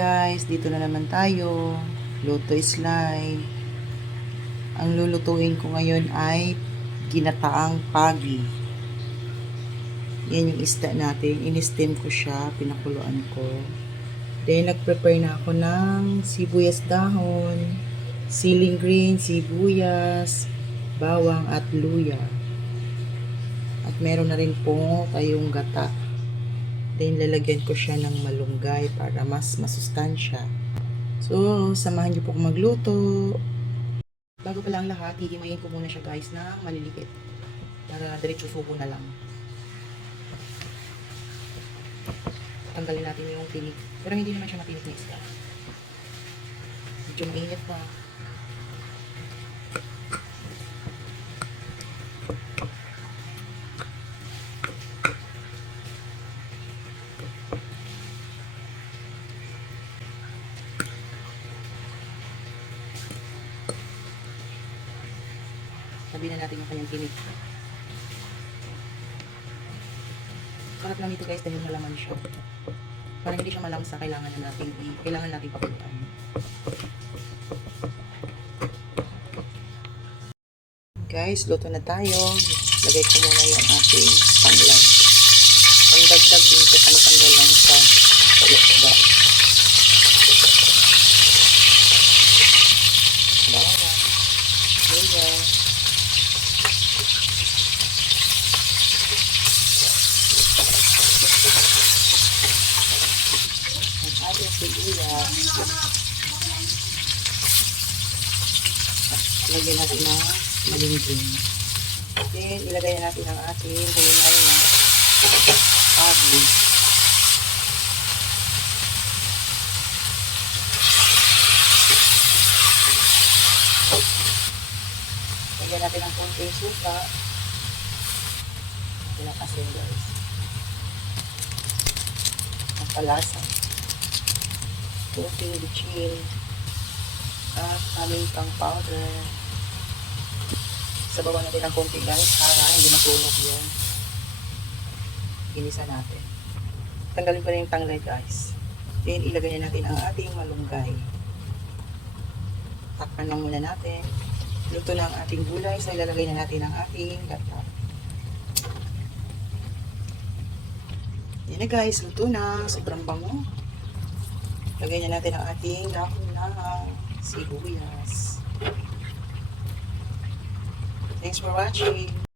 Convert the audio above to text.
Guys, dito na naman tayo. Luto slime. Ang lulutuin ko ngayon ay ginataang pagi. Yan yung isda natin. In-steam ko siya, pinakuluan ko. Then, nag-prepare na ako ng sibuyas dahon, siling green, sibuyas, bawang at luya. At meron na rin po tayong gata. Then, lalagyan ko siya ng malunggay para mas masustansya. So, samahan niyo po akong magluto. Bago pa lang lahat, hihimayin ko muna siya guys na maliliit. Para diretso subo na lang. Tanggalin natin yung tinik. Pero hindi naman siya matinik na isda. Medyo mainit pa. Sabi na natin yung kanyang tinik. Sarap lang ito guys dahil malaman siya. Para hindi siya malamsa, kailangan natin pakuloan. Guys, luto na tayo. Lagay ko muna yung ating panglad. Pangdagdag din ito, pangtanggal lang sa isda. Bawang, luya. Sibuyas. Lagyan natin ng malinggin. Then, ilagay na natin ang ating hulunay na pagi. Lagyan natin ng konting suka. Pinakasin guys. Ang palasa. Konting bitchin at pamintang powder. Sabawan natin ng konti guys para hindi masunog yan. Ginisa natin. Tanggalin pa rin yung tanglay guys. Then ilagay na natin ang ating malunggay. Takpan lang muna natin. Luto na ang ating gulay, so ilalagay na natin ang ating gata. Yan na guys, luto na. Sobrang bango. Lagay na natin ang ating dahon ng sibuyas. Thanks for watching.